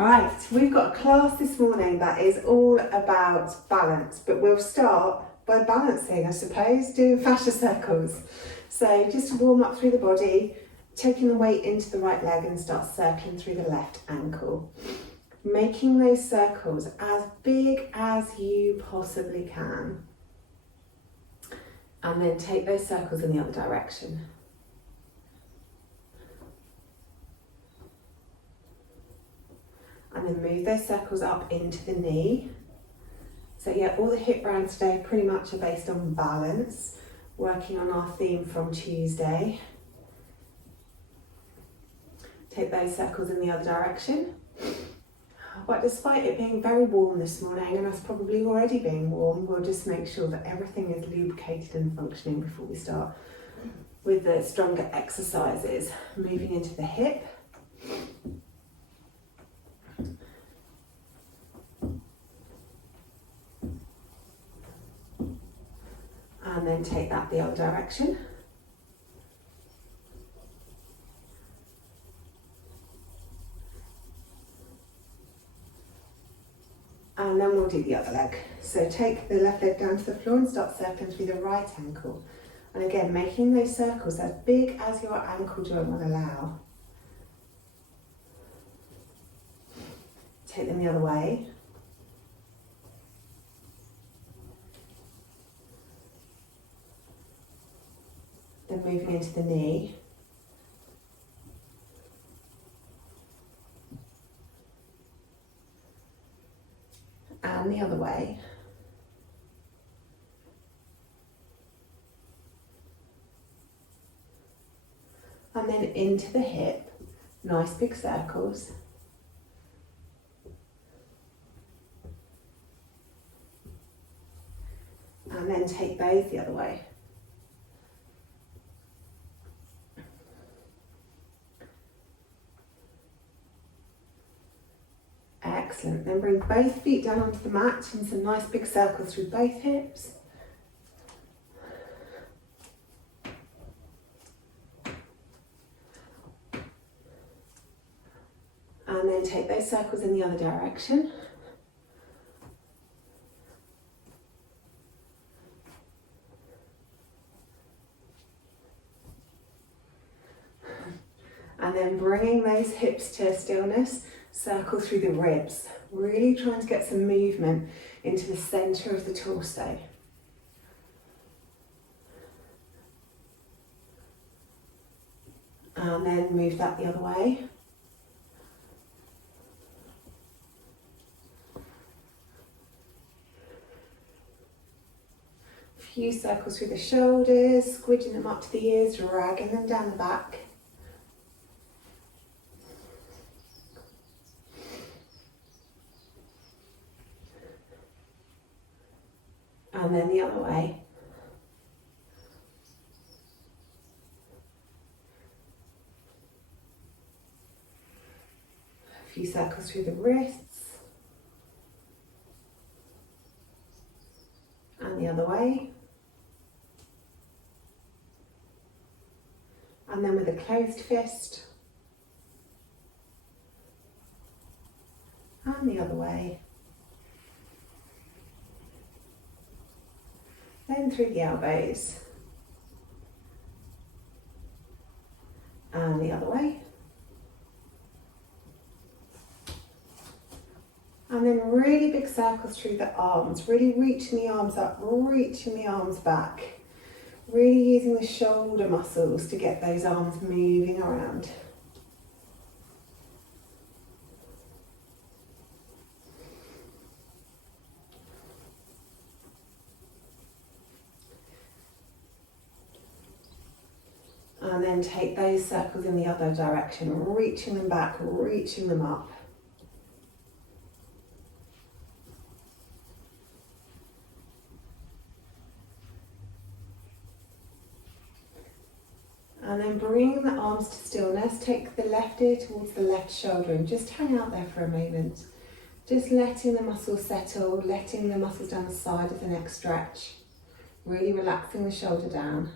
Right, we've got a class this morning that is all about balance, but we'll start by balancing, I suppose, doing fascia circles. So just to warm up through the body, taking the weight into the right leg and start circling through the left ankle. Making those circles as big as you possibly can. And then take those circles in the other direction. And then move those circles up into the knee. So yeah, all the hip rounds today pretty much are based on balance, working on our theme from Tuesday. Take those circles in the other direction. But despite it being very warm this morning, and us probably already being warm, we'll just make sure that everything is lubricated and functioning before we start with the stronger exercises. Moving into the hip. And then take that the other direction. And then we'll do the other leg. So take the left leg down to the floor and start circling through the right ankle. And again, making those circles as big as your ankle joint will allow. Take them the other way. Then moving into the knee. And the other way. And then into the hip, nice big circles. And then take those the other way. Excellent. Then bring both feet down onto the mat and some nice big circles through both hips. And then take those circles in the other direction. And then bringing those hips to stillness, circle through the ribs. Really trying to get some movement into the centre of the torso. And then move that the other way. A few circles through the shoulders, squidging them up to the ears, dragging them down the back. And then the other way. A few circles through the wrists. And the other way. And then with a closed fist. And the other way. Then through the elbows. And the other way. And then really big circles through the arms, really reaching the arms up, reaching the arms back. Really using the shoulder muscles to get those arms moving around. And then take those circles in the other direction, reaching them back, reaching them up. And then bringing the arms to stillness, take the left ear towards the left shoulder and just hang out there for a moment. Just letting the muscles settle, letting the muscles down the side of the neck stretch. Really relaxing the shoulder down.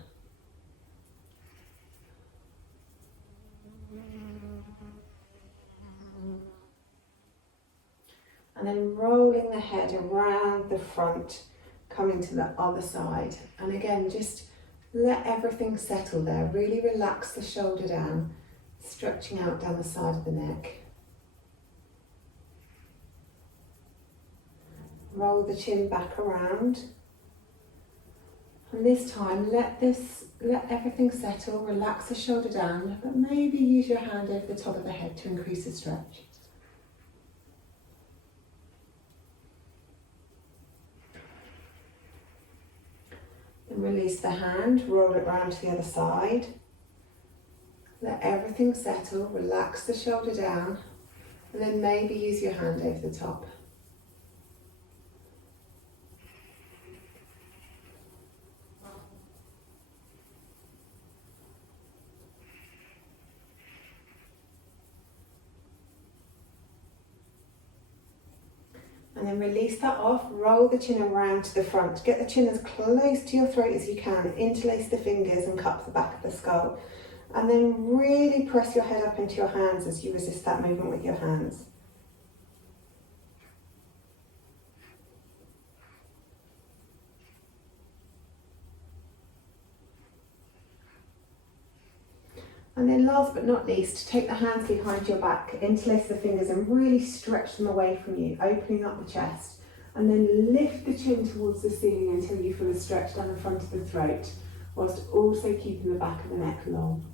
and then rolling the head around the front, coming to the other side. And again, just let everything settle there. Really relax the shoulder down, stretching out down the side of the neck. Roll the chin back around. And this time, let everything settle, relax the shoulder down, but maybe use your hand over the top of the head to increase the stretch. Then release the hand, roll it round to the other side. Let everything settle, relax the shoulder down, and then maybe use your hand over the top. And then release that off, roll the chin around to the front. Get the chin as close to your throat as you can, interlace the fingers and cup the back of the skull. And then really press your head up into your hands as you resist that movement with your hands. And then last but not least, take the hands behind your back, interlace the fingers and really stretch them away from you, opening up the chest. And then lift the chin towards the ceiling until you feel a stretch down the front of the throat, whilst also keeping the back of the neck long.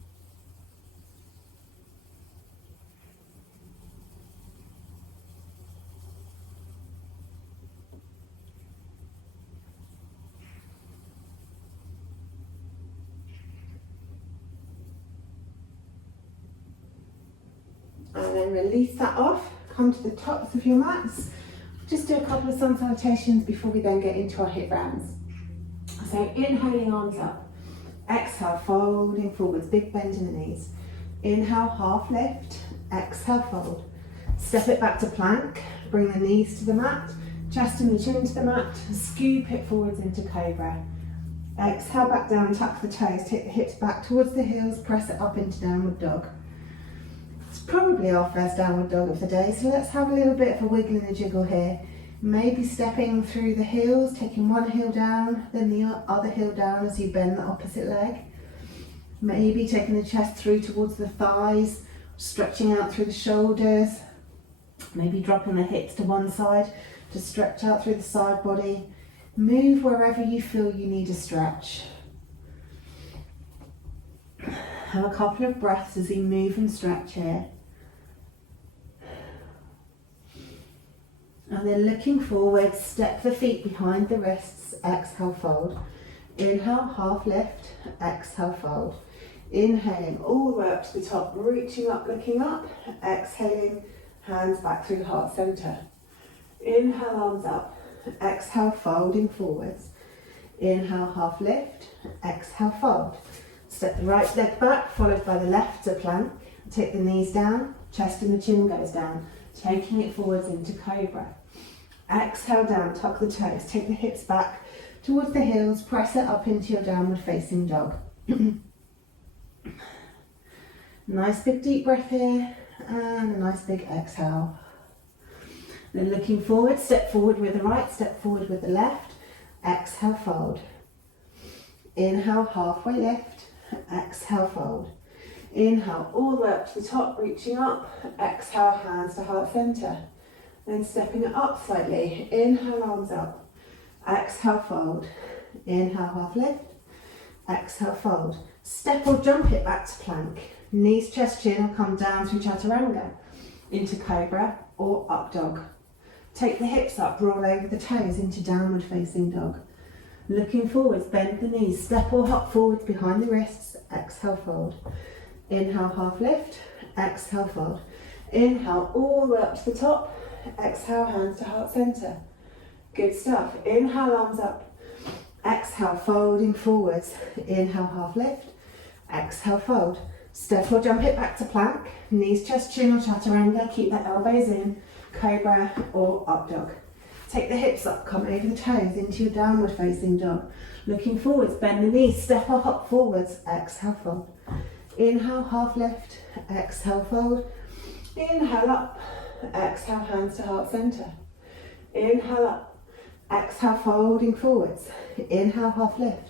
And then release that off, come to the tops of your mats. Just do a couple of sun salutations before we then get into our hip rounds. So inhaling, arms up. Exhale, folding forwards, big bend in the knees. Inhale, half lift. Exhale, fold. Step it back to plank. Bring the knees to the mat, chest and the chin to the mat. Scoop it forwards into cobra. Exhale, back down, tuck the toes, take the hips back towards the heels, press it up into downward dog. It's probably our first downward dog of the day, so let's have a little bit of a wiggle and a jiggle here. Maybe stepping through the heels, taking one heel down, then the other heel down as you bend the opposite leg. Maybe taking the chest through towards the thighs, stretching out through the shoulders. Maybe dropping the hips to one side to stretch out through the side body. Move wherever you feel you need a stretch. Have a couple of breaths as you move and stretch here. And then looking forward, step the feet behind the wrists, exhale, fold. Inhale, half lift, exhale, fold. Inhaling all the way up to the top, reaching up, looking up. Exhaling, hands back through the heart centre. Inhale, arms up. Exhale, folding forwards. Inhale, half lift. Exhale, fold. Step the right leg back, followed by the left to plank. Take the knees down, chest and the chin goes down, taking it forwards into cobra. Exhale down, tuck the toes, take the hips back towards the heels, press it up into your downward facing dog. Nice big deep breath here, and a nice big exhale. Then looking forward, step forward with the right, step forward with the left. Exhale, fold. Inhale, halfway lift. Exhale, fold. Inhale, all the way up to the top, reaching up. Exhale, hands to heart centre. Then stepping it up slightly. Inhale, arms up. Exhale, fold. Inhale, half lift. Exhale, fold. Step or jump it back to plank. Knees, chest, chin, or come down through chaturanga into cobra or up dog. Take the hips up, roll over the toes into downward facing dog. Looking forwards, bend the knees, step or hop forwards behind the wrists. Exhale, fold. Inhale, half lift. Exhale, fold. Inhale, all the way up to the top. Exhale, hands to heart centre. Good stuff. Inhale, arms up. Exhale, folding forwards. Inhale, half lift. Exhale, fold. Step or jump it back to plank. Knees, chest, chin or chaturanga. Keep the elbows in. Cobra or up dog. Take the hips up, come over the toes into your downward facing dog. Looking forwards, bend the knees, step or hop forwards. Exhale, fold. Inhale, half lift. Exhale, fold. Inhale up. Exhale, hands to heart centre. Inhale up. Exhale, folding forwards. Inhale, half lift.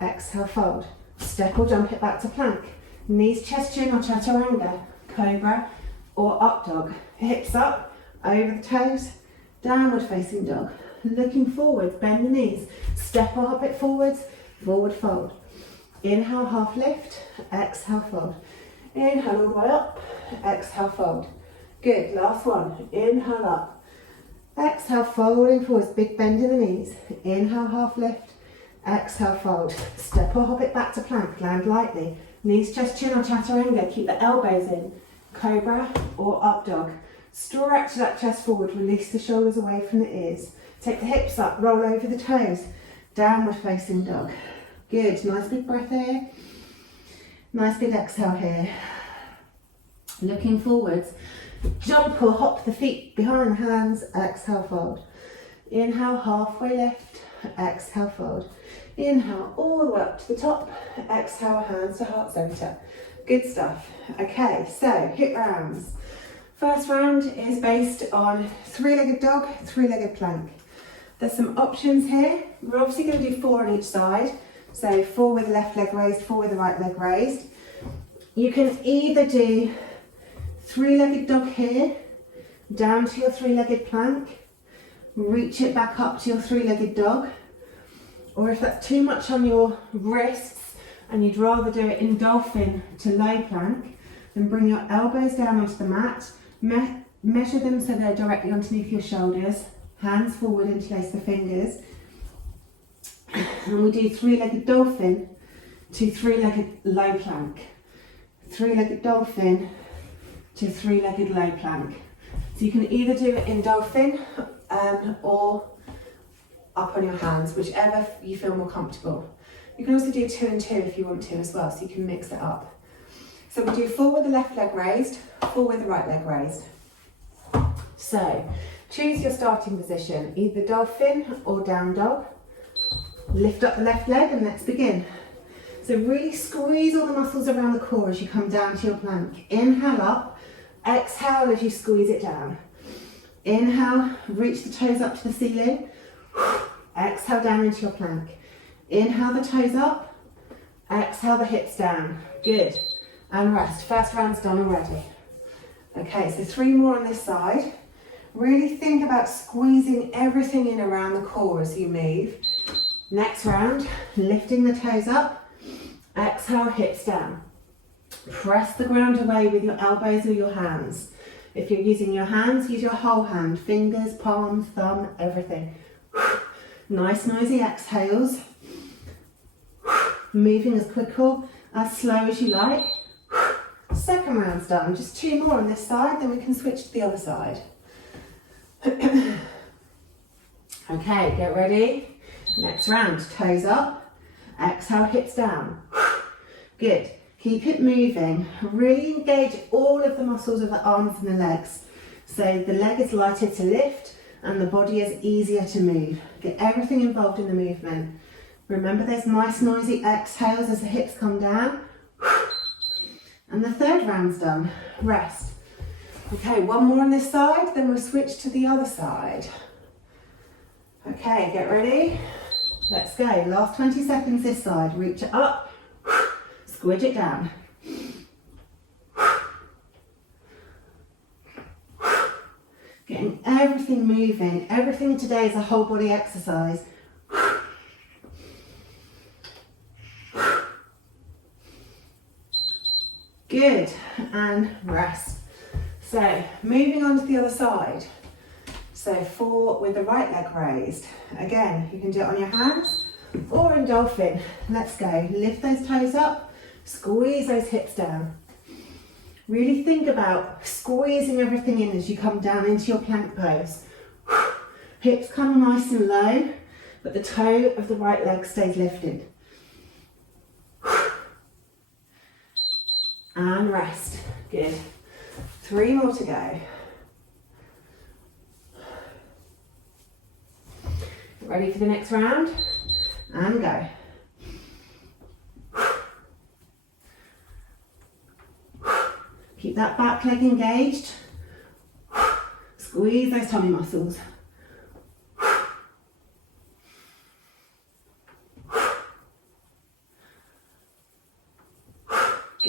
Exhale, fold. Step or jump it back to plank. Knees, chest, chin or chaturanga. Cobra or up dog. Hips up, over the toes. Downward facing dog. Looking forwards, bend the knees. Step or hop it forwards. Forward fold. Inhale, half lift. Exhale, fold. Inhale all the way up. Exhale, fold. Good, last one. Inhale up. Exhale, folding forwards, big bend in the knees. Inhale, half lift. Exhale, fold. Step or hop it back to plank, land lightly. Knees, chest, chin or chaturanga, keep the elbows in. Cobra or up dog. Stretch that chest forward, release the shoulders away from the ears. Take the hips up, roll over the toes. Downward facing dog. Good, nice big breath here. Nice big exhale here. Looking forwards. Jump or hop the feet behind the hands. Exhale, fold. Inhale, halfway lift. Exhale, fold. Inhale, all the way up to the top. Exhale, hands to heart center. Good stuff. Okay, so hip rounds. First round is based on three-legged dog, three-legged plank. There's some options here. We're obviously going to do 4 on each side. So 4 with the left leg raised, 4 with the right leg raised. You can either do three-legged dog here, down to your three-legged plank, reach it back up to your three-legged dog, or if that's too much on your wrists and you'd rather do it in dolphin to low plank, then bring your elbows down onto the mat, measure them so they're directly underneath your shoulders, hands forward, interlace the fingers, and we do three-legged dolphin to three-legged low plank, three-legged dolphin to three-legged low plank. So you can either do it in dolphin or up on your hands, whichever you feel more comfortable. You can also do 2 and 2 if you want to as well, so you can mix it up. So we do 4 with the left leg raised, 4 with the right leg raised. So choose your starting position, either dolphin or down dog. Lift up the left leg and let's begin. So really squeeze all the muscles around the core as you come down to your plank. Inhale up, exhale as you squeeze it down. Inhale, reach the toes up to the ceiling. Exhale down into your plank. Inhale the toes up, exhale the hips down. Good. And rest. First round's done already. Okay, so 3 more on this side. Really think about squeezing everything in around the core as you move. Next round, lifting the toes up, exhale, hips down. Press the ground away with your elbows or your hands. If you're using your hands, use your whole hand, fingers, palms, thumb, everything. Nice noisy exhales. Moving as quick or as slow as you like. Second round's done. Just 2 more on this side, then we can switch to the other side. Okay, get ready. Next round, toes up, exhale, hips down. Good. Keep it moving. Really engage all of the muscles of the arms and the legs. So the leg is lighter to lift and the body is easier to move. Get everything involved in the movement. Remember those nice noisy exhales as the hips come down. And the third round's done. Rest. Okay, 1 more on this side, then we'll switch to the other side. Okay, get ready. Let's go. Last 20 seconds this side. Reach it up, squidge it down. Getting everything moving. Everything today is a whole body exercise. Good, and rest. So, moving on to the other side. So 4 with the right leg raised. Again, you can do it on your hands or in dolphin. Let's go. Lift those toes up, squeeze those hips down. Really think about squeezing everything in as you come down into your plank pose. Hips come nice and low, but the toe of the right leg stays lifted. And rest. Good. 3 more to go. Ready for the next round? And go. Keep that back leg engaged. Squeeze those tummy muscles.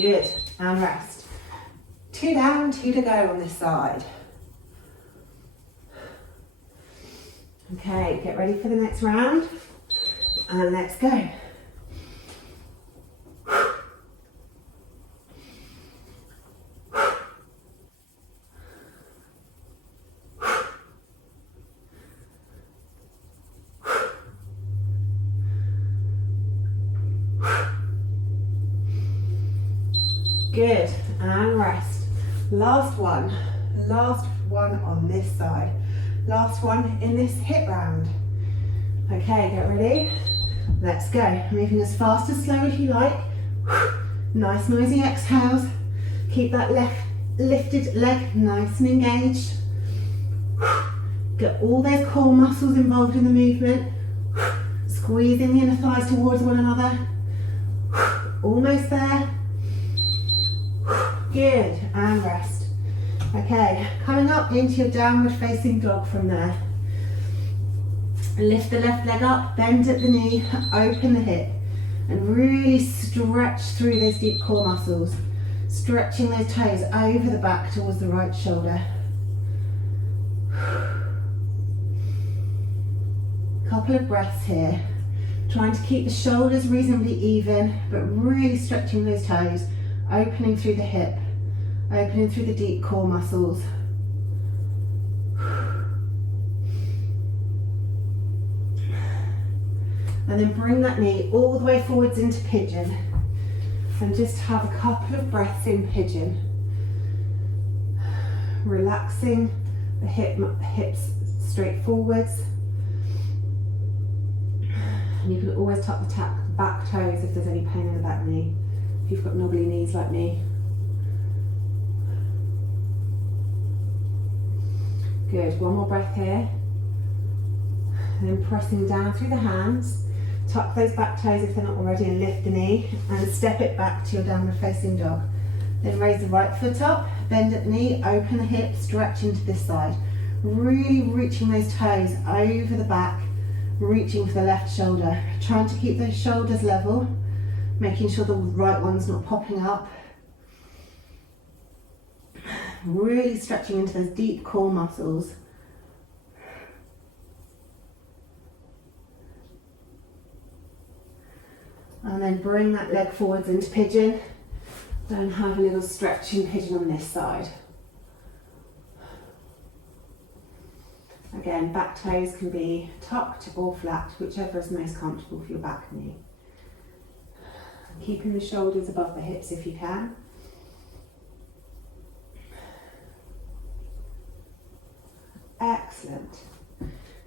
Good, and rest. 2 down, 2 to go on this side. Okay, get ready for the next round, and let's go. Good, and rest. Last one on this side. Last one in this HIIT round. Okay, get ready. Let's go. Moving as fast as slow as you like. Nice noisy exhales. Keep that left lifted leg nice and engaged. Get all those core muscles involved in the movement. Squeezing the inner thighs towards one another. Almost there. Good, and rest. Okay, coming up into your downward facing dog from there. Lift the left leg up, bend at the knee, open the hip, and really stretch through those deep core muscles. Stretching those toes over the back towards the right shoulder. Couple of breaths here. Trying to keep the shoulders reasonably even, but really stretching those toes, opening through the hip, opening through the deep core muscles. And then bring that knee all the way forwards into pigeon. And just have a couple of breaths in pigeon. Relaxing the hips straight forwards. And you can always tuck the back toes if there's any pain in the back knee, if you've got knobbly knees like me. Good, one more breath here. And then pressing down through the hands, tuck those back toes if they're not already and lift the knee and step it back to your downward facing dog. Then raise the right foot up, bend at the knee, open the hip, stretch into this side. Really reaching those toes over the back, reaching for the left shoulder. Trying to keep those shoulders level, making sure the right one's not popping up. Really stretching into those deep core muscles. And then bring that leg forwards into pigeon. Then have a little stretching pigeon on this side. Again, back toes can be tucked or flat, whichever is most comfortable for your back knee. Keeping the shoulders above the hips if you can. Excellent.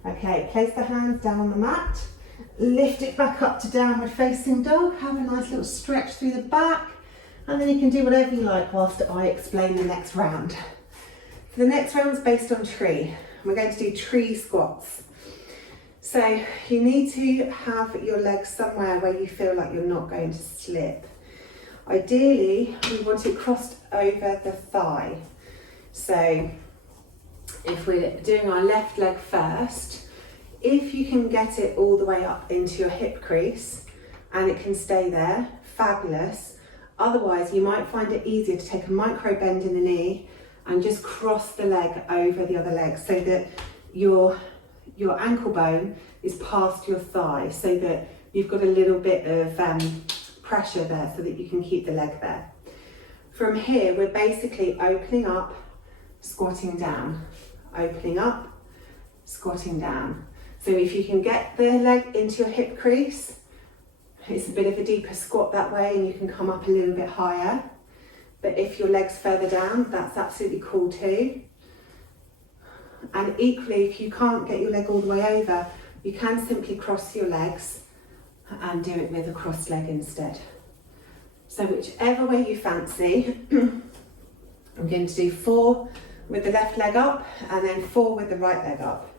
Okay, place the hands down on the mat. Lift it back up to downward facing dog. Have a nice little stretch through the back. And then you can do whatever you like whilst I explain the next round. The next round is based on tree. We're going to do tree squats. So you need to have your legs somewhere where you feel like you're not going to slip. Ideally, we want it crossed over the thigh. So if we're doing our left leg first, if you can get it all the way up into your hip crease and it can stay there, fabulous. Otherwise, you might find it easier to take a micro bend in the knee and just cross the leg over the other leg so that your ankle bone is past your thigh, so that you've got a little bit of pressure there so that you can keep the leg there. From here, we're basically opening up, squatting down, opening up, squatting down. So if you can get the leg into your hip crease, it's a bit of a deeper squat that way and you can come up a little bit higher. But if your leg's further down, that's absolutely cool too. And equally, if you can't get your leg all the way over, you can simply cross your legs and do it with a crossed leg instead. So whichever way you fancy, I'm going to do 4 with the left leg up and then 4 with the right leg up.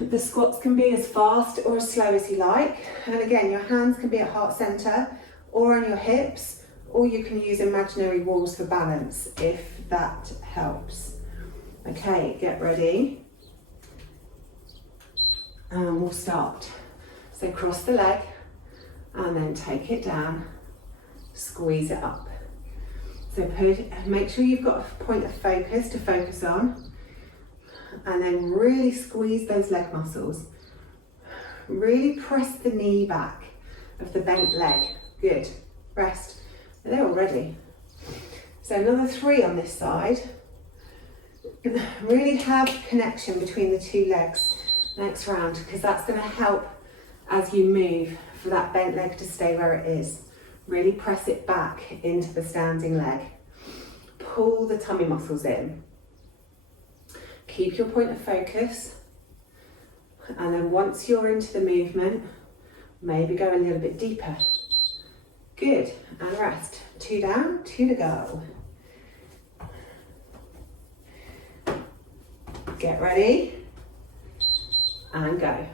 The squats can be as fast or as slow as you like. And again, your hands can be at heart center or on your hips, or you can use imaginary walls for balance if that helps. Okay, get ready. And we'll start. So cross the leg and then take it down, squeeze it up. So make sure you've got a point of focus to focus on, and then really squeeze those leg muscles. Really press the knee back of the bent leg. Good. Rest. They're all ready. So another 3 on this side. Really have connection between the 2 legs next round, because that's going to help as you move for that bent leg to stay where it is. Really press it back into the standing leg. Pull the tummy muscles in. Keep your point of focus. And then once you're into the movement, maybe go a little bit deeper. Good. And rest. 2 down, 2 to go. Get ready. And go.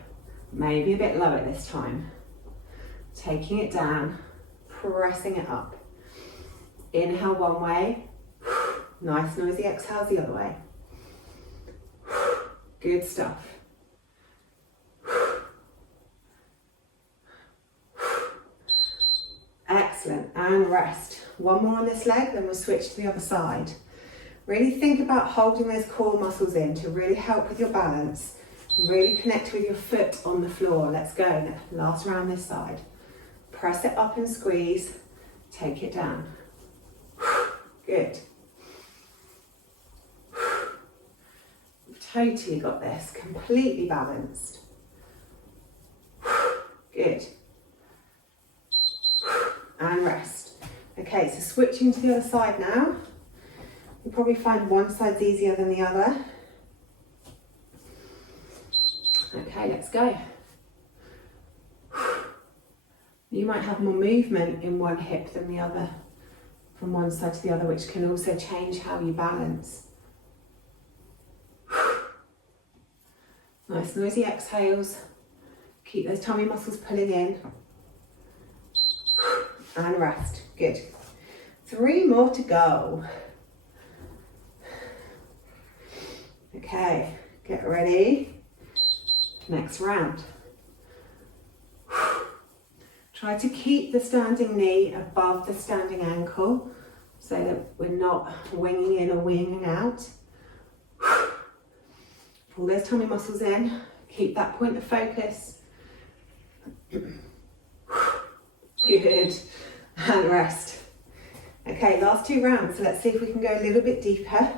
Maybe a bit lower this time. Taking it down, pressing it up. Inhale one way. Nice noisy exhales the other way. Good stuff. Excellent, and rest. One more on this leg, then we'll switch to the other side. Really think about holding those core muscles in to really help with your balance. Really connect with your foot on the floor. Let's go. Last round this side. Press it up and squeeze. Take it down. Good. You've totally got this. Completely balanced. Good. And rest. Okay, so switching to the other side now. You'll probably find one side's easier than the other. Okay, let's go. You might have more movement in one hip than the other, from one side to the other, which can also change how you balance. Nice noisy exhales. Keep those tummy muscles pulling in. And rest. Good. 3 more to go. Okay, get ready. Next round. Try to keep the standing knee above the standing ankle so that we're not winging in or winging out. Pull those tummy muscles in. Keep that point of focus. Good. And rest. Okay, last 2 rounds. So let's see if we can go a little bit deeper.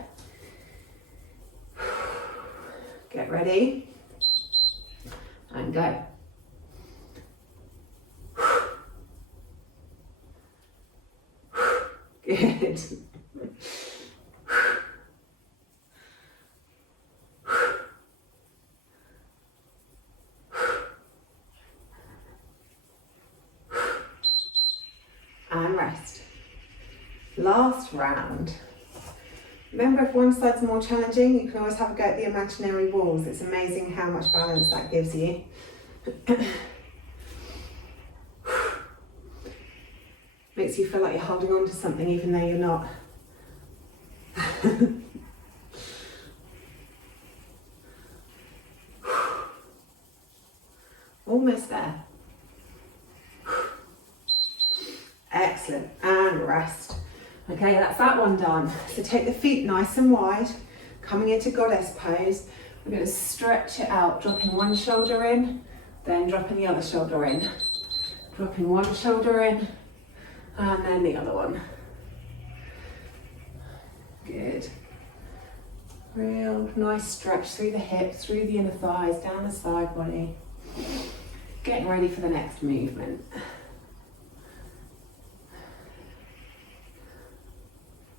Get ready. And go. Good. And rest. Last round. Remember, if one side's more challenging, you can always have a go at the imaginary walls. It's amazing how much balance that gives you. Makes you feel like you're holding on to something even though you're not. Almost there. Excellent, and rest. Okay, that's that one done. So take the feet nice and wide, coming into goddess pose. We're going to stretch it out, dropping one shoulder in, then dropping the other shoulder in. Dropping one shoulder in, and then the other one. Good. Real nice stretch through the hips, through the inner thighs, down the side body. Getting ready for the next movement.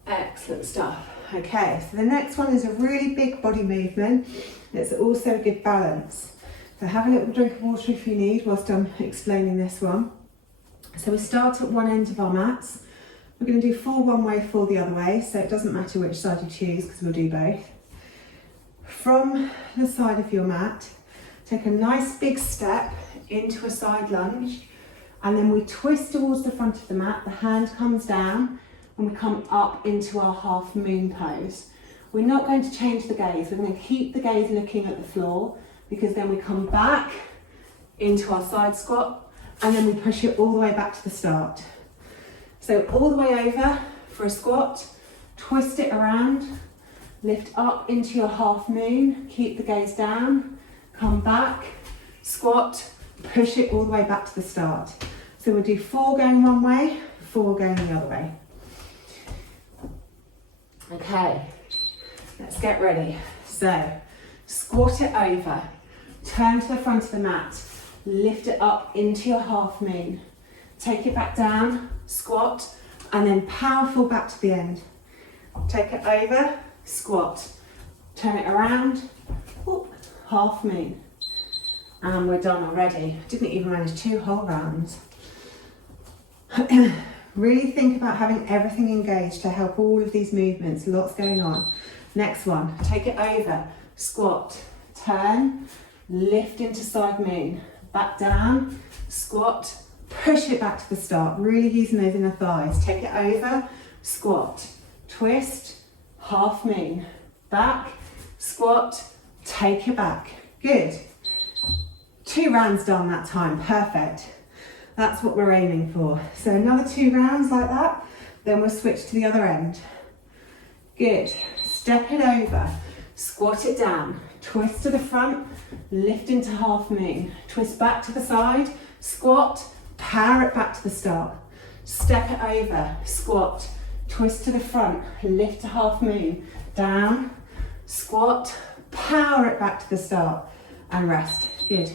Excellent stuff. Okay, so the next one is a really big body movement. It's also a good balance. So have a little drink of water if you need whilst I'm explaining this one. So we start at one end of our mats. We're going to do 4 one way, 4 the other way, so it doesn't matter which side you choose because we'll do both. From the side of your mat, take a nice big step into a side lunge, and then we twist towards the front of the mat. The hand comes down and we come up into our half moon pose. We're not going to change the gaze. We're going to keep the gaze looking at the floor, because then we come back into our side squat and then we push it all the way back to the start. So all the way over for a squat, twist it around, lift up into your half moon, keep the gaze down, come back, squat, push it all the way back to the start. So we'll do 4 going one way, 4 going the other way. Okay, let's get ready. So squat it over, turn to the front of the mat, lift it up into your half moon, take it back down, squat, and then powerful back to the end. Take it over, squat, turn it around, whoop, half moon. And we're done already. Didn't even manage 2 whole rounds. Really think about having everything engaged to help all of these movements, lots going on. Next one, take it over, squat, turn, lift into side moon, back down, squat, push it back to the start, really using those inner thighs. Take it over, squat, twist, half moon, back, squat, take it back. Good. 2 rounds done that time, perfect. That's what we're aiming for. So another 2 rounds like that, then we'll switch to the other end. Good. Step it over, squat it down, twist to the front, lift into half moon, twist back to the side, squat, power it back to the start. Step it over, squat, twist to the front, lift to half moon, down, squat, power it back to the start, and rest. Good.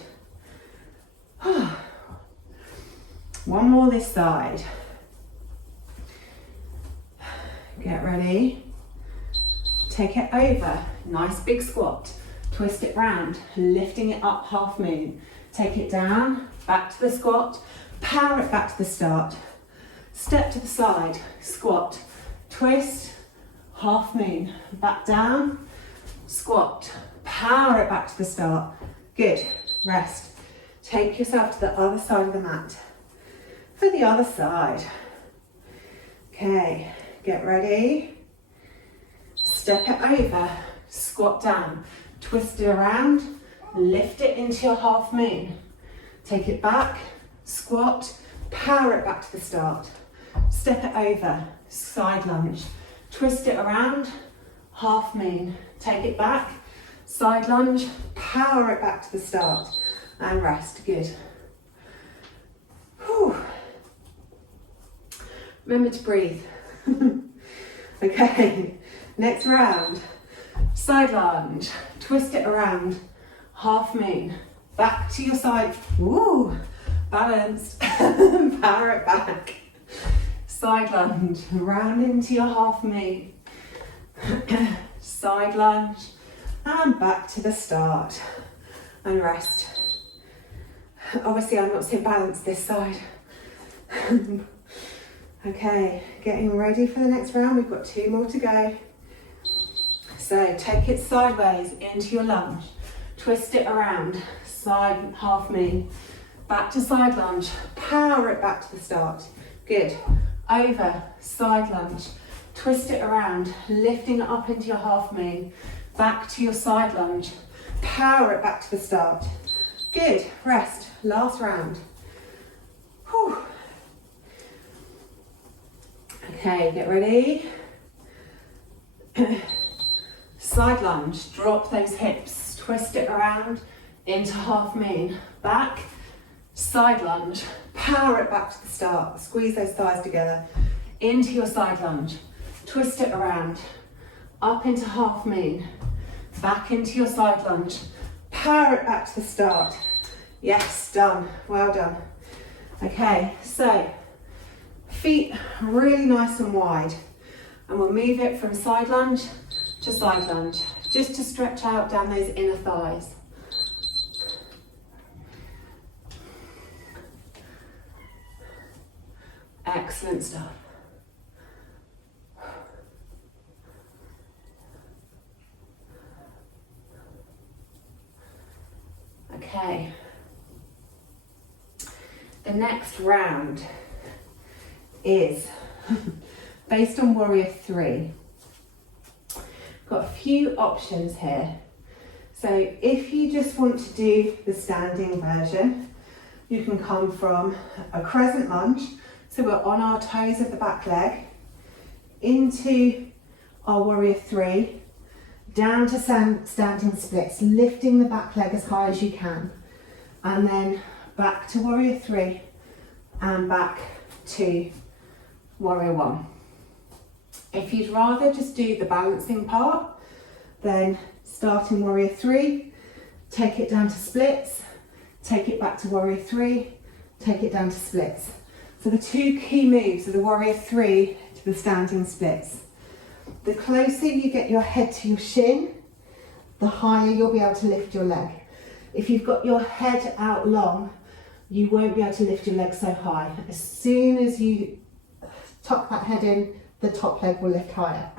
One more this side. Get ready. Take it over, nice big squat. Twist it round, lifting it up half moon. Take it down, back to the squat, power it back to the start. Step to the side, squat, twist, half moon. Back down, squat, power it back to the start. Good, rest. Take yourself to the other side of the mat. For the other side. Okay, get ready. Step it over, squat down, twist it around, lift it into your half moon. Take it back, squat, power it back to the start. Step it over, side lunge, twist it around, half moon. Take it back, side lunge, power it back to the start, and rest. Good. Whew. Remember to breathe. Okay, next round. Side lunge, twist it around, half moon, back to your side. Woo, balanced. Power it back. Side lunge, round into your half moon. Side lunge, and back to the start, and rest. Obviously I'm not so balanced this side. Okay, getting ready for the next round. We've got 2 more to go. So take it sideways into your lunge. Twist it around, side half moon. Back to side lunge, power it back to the start. Good. Over, side lunge. Twist it around, lifting it up into your half moon. Back to your side lunge. Power it back to the start. Good, rest. Last round. Whew. Okay, get ready. Side lunge, drop those hips, twist it around into half moon. Back, side lunge, power it back to the start. Squeeze those thighs together. Into your side lunge, twist it around, up into half moon. Back into your side lunge, power it back to the start. Yes, done, well done. Okay, so feet really nice and wide, and we'll move it from side lunge to side lunge, just to stretch out down those inner thighs. Excellent stuff. Okay. The next round is based on Warrior 3. Got a few options here. So if you just want to do the standing version, you can come from a crescent lunge, So we're on our toes of the back leg, into our warrior three, down to standing splits, lifting the back leg as high as you can, and then back to warrior three, and back to warrior one. If you'd rather just do the balancing part, then start in warrior three, take it down to splits, take it back to warrior three, take it down to splits. So the two key moves are the warrior three to the standing splits. The closer you get your head to your shin, the higher you'll be able to lift your leg. If you've got your head out long, you won't be able to lift your leg so high. As soon as you tuck that head in, the top leg will lift higher.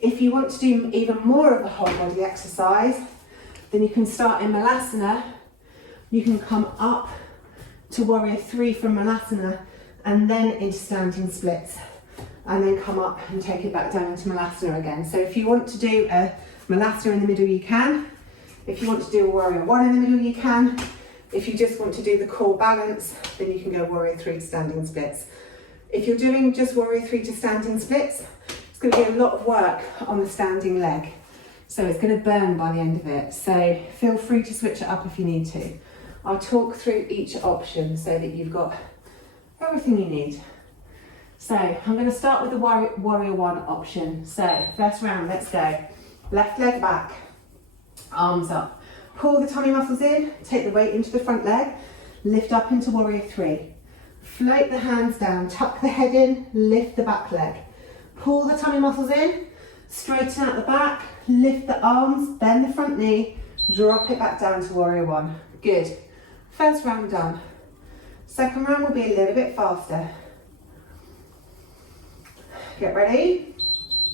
If you want to do even more of a whole body exercise, then you can start in Malasana. You can come up to warrior three from Malasana and then into standing splits, and then come up and take it back down into Malasana again. So if you want to do a Malasana in the middle, you can. If you want to do a warrior one in the middle, you can. If you just want to do the core balance, then you can go warrior three to standing splits. If you're doing just warrior three to standing splits, it's going to be a lot of work on the standing leg. So it's going to burn by the end of it. So feel free to switch it up if you need to. I'll talk through each option so that you've got everything you need. So I'm going to start with the warrior one option. So first round, let's go. Left leg back, arms up. Pull the tummy muscles in, take the weight into the front leg, lift up into warrior three. Float the hands down, tuck the head in, lift the back leg. Pull the tummy muscles in, straighten out the back, lift the arms, bend the front knee, drop it back down to warrior one. Good. First round done. Second round will be a little bit faster. Get ready.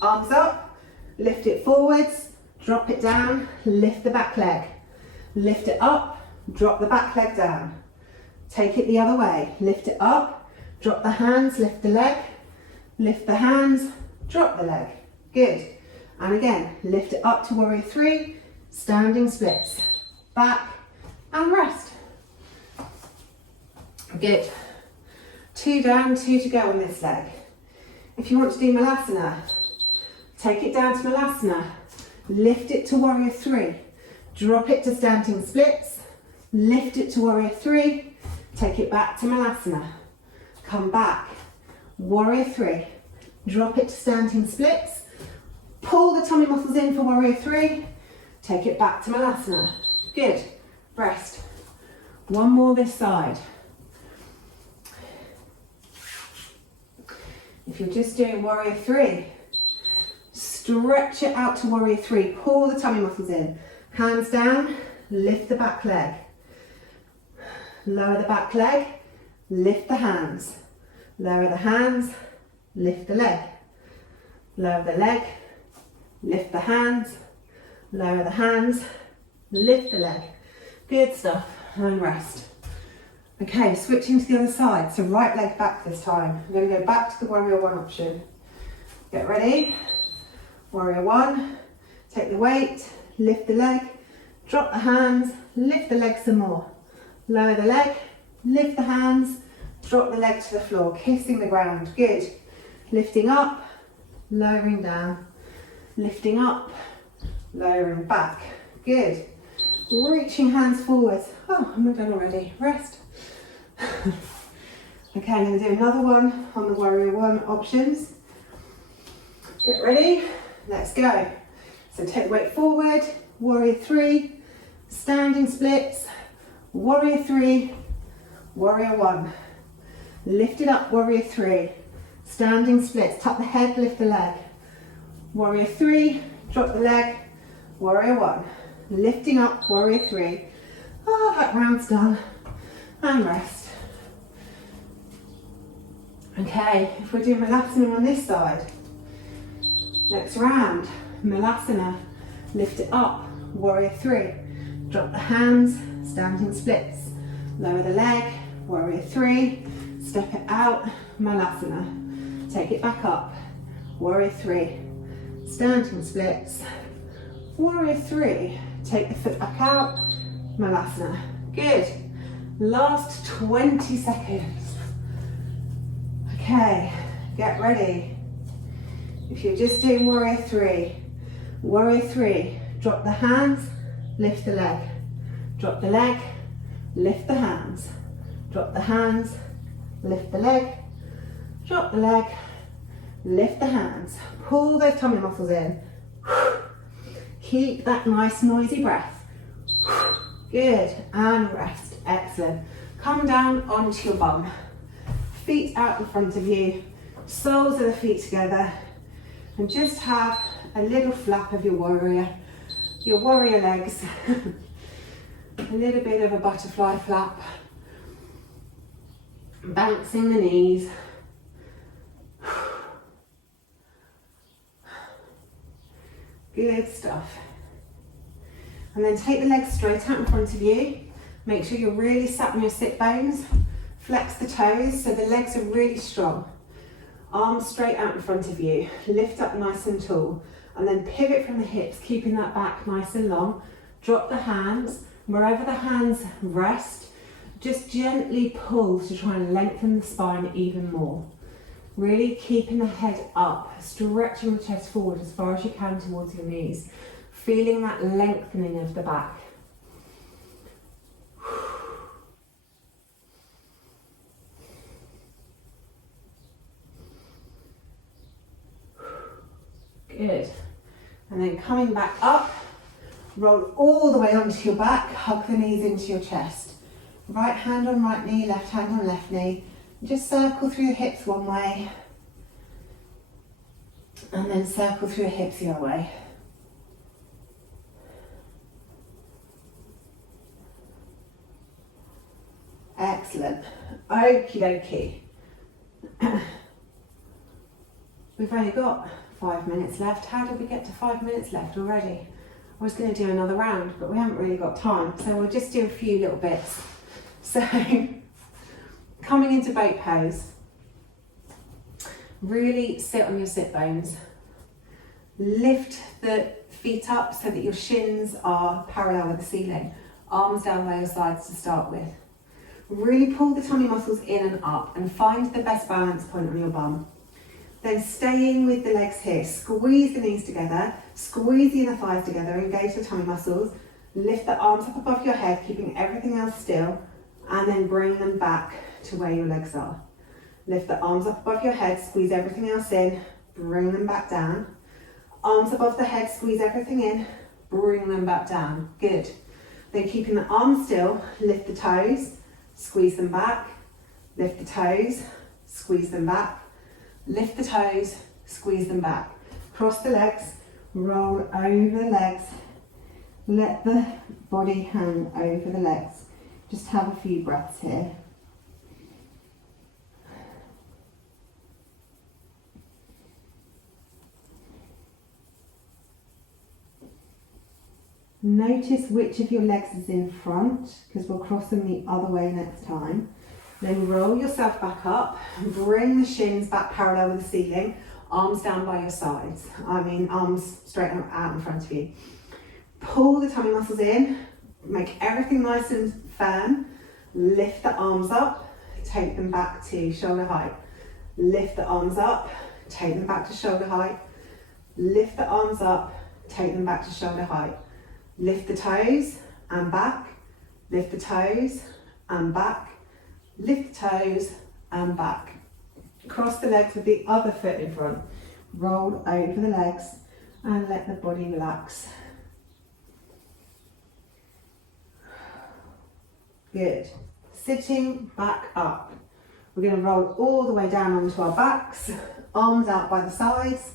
Arms up, lift it forwards, drop it down, lift the back leg. Lift it up, drop the back leg down. Take it the other way. Lift it up, drop the hands, lift the leg. Lift the hands, drop the leg. Good. And again, lift it up to warrior three, standing splits. Back and rest. Good. Two down, two to go on this leg. If you want to do Malasana, take it down to Malasana. Lift it to warrior three. Drop it to standing splits. Lift it to warrior three. Take it back to Malasana. Come back. Warrior three. Drop it to standing splits. Pull the tummy muscles in for warrior three. Take it back to Malasana. Good. Rest. One more this side. If you're just doing warrior three, stretch it out to warrior three. Pull the tummy muscles in. Hands down, lift the back leg. Lower the back leg, lift the hands. Lower the hands, lift the leg. Lower the leg, lift the hands. Lower the hands, lift the leg. Good stuff, and rest. Okay, switching to the other side. So right leg back this time. I'm going to go back to the warrior one option. Get ready. Warrior one, take the weight, lift the leg, drop the hands, lift the leg some more. Lower the leg, lift the hands, drop the leg to the floor, kissing the ground. Good. Lifting up, lowering down. Lifting up, lowering back. Good. Reaching hands forward. Oh, I'm done already. Rest. Okay, I'm going to do another one on the warrior one options. Get ready. Let's go. So take the weight forward, warrior three, standing splits, warrior three, warrior one. Lift it up, warrior three, standing splits, tuck the head, lift the leg. Warrior three, drop the leg, warrior one. Lifting up, warrior three. Oh, that round's done. And rest. Okay, if we're doing Malasana on this side, next round, Malasana, lift it up, warrior three, drop the hands, standing splits, lower the leg, warrior three, step it out, Malasana, take it back up, warrior three, standing splits, warrior three, take the foot back out, Malasana. Good. Last 20 seconds. Okay, get ready. If you're just doing warrior three, drop the hands, lift the leg. Drop the leg, lift the hands. Drop the hands, lift the leg. Drop the leg, lift the hands. Pull those tummy muscles in. Keep that nice noisy breath. Good, and rest, excellent. Come down onto your bum. Feet out in front of you, soles of the feet together, and just have a little flap of your warrior legs. A little bit of a butterfly flap. Bouncing the knees. Good stuff. And then take the legs straight out in front of you. Make sure you're really sat on your sit bones. Flex the toes so the legs are really strong. Arms straight out in front of you. Lift up nice and tall. And then pivot from the hips, keeping that back nice and long. Drop the hands. Wherever the hands rest, just gently pull to try and lengthen the spine even more. Really keeping the head up, stretching the chest forward as far as you can towards your knees. Feeling that lengthening of the back. Good. And then coming back up, roll all the way onto your back, hug the knees into your chest. Right hand on right knee, left hand on left knee. Just circle through the hips one way. And then circle through the hips the other way. Excellent. Okie dokie. We've only got 5 minutes left. How did we get to 5 minutes left already? I was going to do another round, but we haven't really got time. So we'll just do a few little bits. So, coming into boat pose, really sit on your sit bones. Lift the feet up so that your shins are parallel with the ceiling. Arms down by your sides to start with. Really pull the tummy muscles in and up and find the best balance point on your bum. Then staying with the legs here, squeeze the knees together, squeeze the inner thighs together, engage the tummy muscles, lift the arms up above your head, keeping everything else still, and then bring them back to where your legs are. Lift the arms up above your head, squeeze everything else in, bring them back down. Arms above the head, squeeze everything in, bring them back down. Good. Then keeping the arms still, lift the toes, squeeze them back, lift the toes, squeeze them back, lift the toes, squeeze them back. Cross the legs, roll over the legs, let the body hang over the legs. Just have a few breaths here. Notice which of your legs is in front, because we'll cross them the other way next time. Then roll yourself back up, bring the shins back parallel with the ceiling, arms down by your sides. Arms straight out in front of you. Pull the tummy muscles in, make everything nice and firm. Lift the arms up, take them back to shoulder height. Lift the arms up, take them back to shoulder height. Lift the arms up, take them back to shoulder height. Lift the toes and back. Lift the toes and back. Lift the toes and back. Cross the legs with the other foot in front. Roll over the legs and let the body relax. Good. Sitting back up. We're going to roll all the way down onto our backs, arms out by the sides.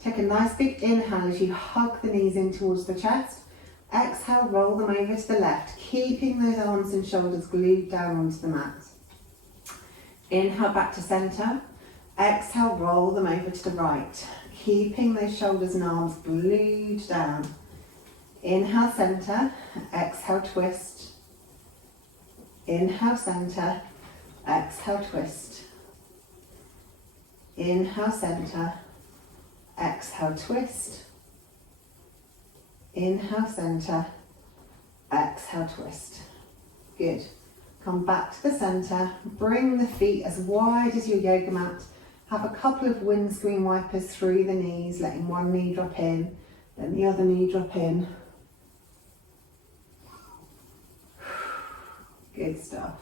Take a nice big inhale as you hug the knees in towards the chest. Exhale, roll them over to the left, keeping those arms and shoulders glued down onto the mat. Inhale back to centre. Exhale, roll them over to the right, keeping those shoulders and arms glued down. Inhale, centre. Exhale, twist. Inhale, centre. Exhale, twist. Inhale, centre. Exhale, twist. Inhale, centre. Exhale, twist. Good. Come back to the centre. Bring the feet as wide as your yoga mat. Have a couple of windscreen wipers through the knees, letting one knee drop in, then the other knee drop in. Good stuff.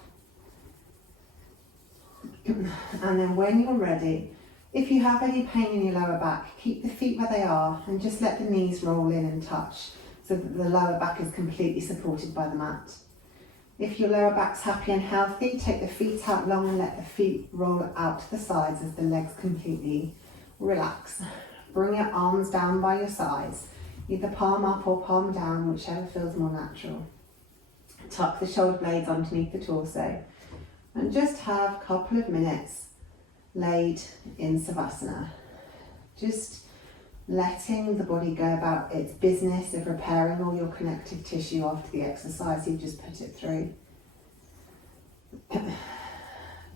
And then when you're ready, if you have any pain in your lower back, keep the feet where they are and just let the knees roll in and touch so that the lower back is completely supported by the mat. If your lower back's happy and healthy, take the feet out long and let the feet roll out to the sides as the legs completely relax. Bring your arms down by your sides, either palm up or palm down, whichever feels more natural. Tuck the shoulder blades underneath the torso and just have a couple of minutes laid in Savasana. Just letting the body go about its business of repairing all your connective tissue after the exercise you've just put it through.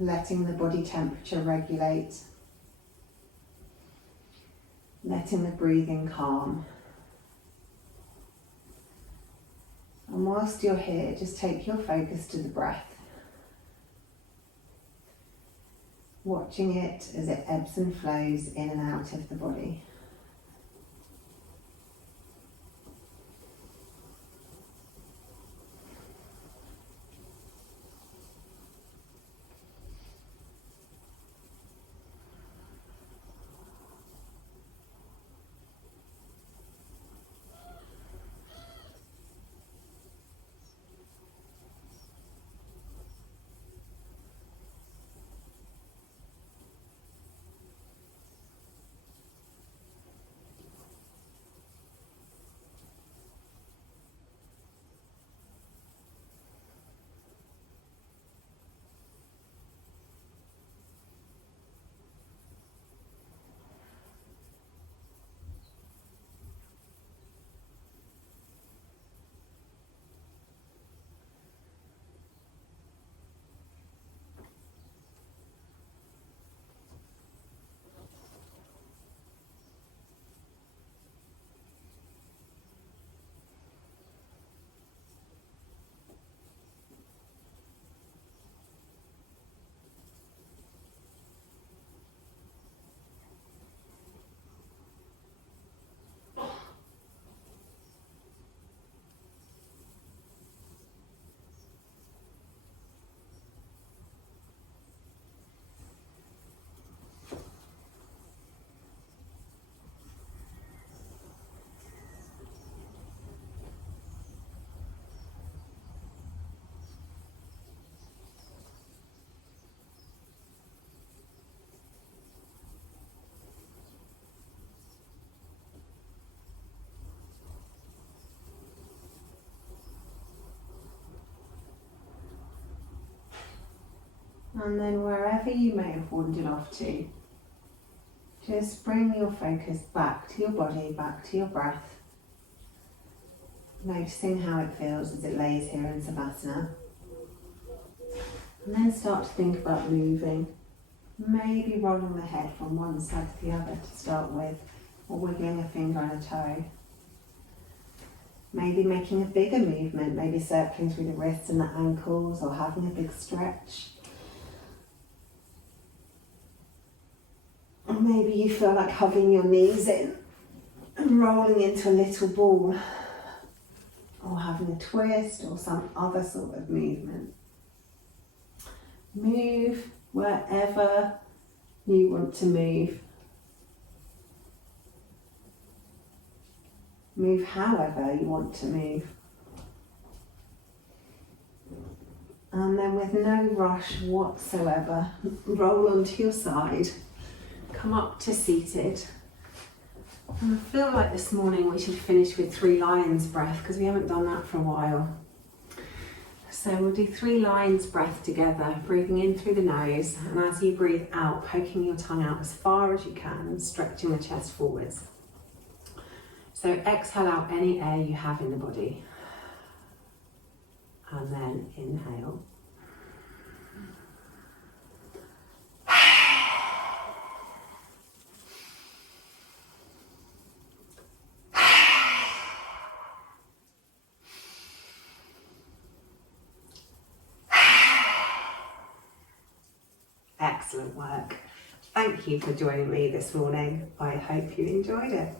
Letting the body temperature regulate. Letting the breathing calm. And whilst you're here, just take your focus to the breath. Watching it as it ebbs and flows in and out of the body. And then wherever you may have wandered off to, just bring your focus back to your body, back to your breath. Noticing how it feels as it lays here in Savasana. And then start to think about moving. Maybe rolling the head from one side to the other to start with, or wiggling a finger and a toe. Maybe making a bigger movement, maybe circling through the wrists and the ankles, or having a big stretch. Or maybe you feel like hugging your knees in and rolling into a little ball, or having a twist or some other sort of movement. Move wherever you want to move. Move however you want to move. And then with no rush whatsoever, roll onto your side. Come up to seated. And I feel like this morning we should finish with 3 lions breath because we haven't done that for a while. So we'll do 3 lions breath together, breathing in through the nose, and as you breathe out, poking your tongue out as far as you can, stretching the chest forwards. So exhale out any air you have in the body. And then inhale. Excellent work. Thank you for joining me this morning. I hope you enjoyed it.